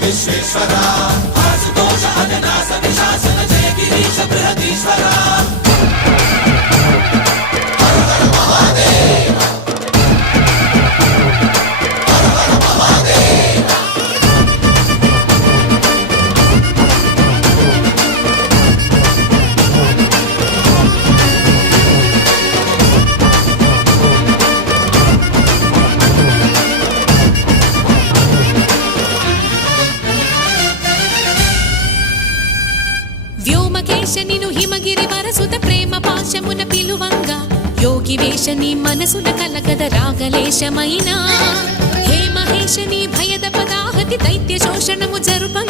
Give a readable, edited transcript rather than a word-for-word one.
విశ్వేశ్వరా ఆశుతోష అజనాస విశాసన జయ గిరీశ బృహదీశ్వరా హర హర మహాదేవ హర హర మహాదేవ వ్యోమకేశనిను హిమగిరి వరసుత ప్రేమ పాశమున పిలువంగా యోగి వేషని మనసున కలకద రాగలేశమైనా హే మహేశని భయద పదాహతి దైత్య శోషణము జరుపంగా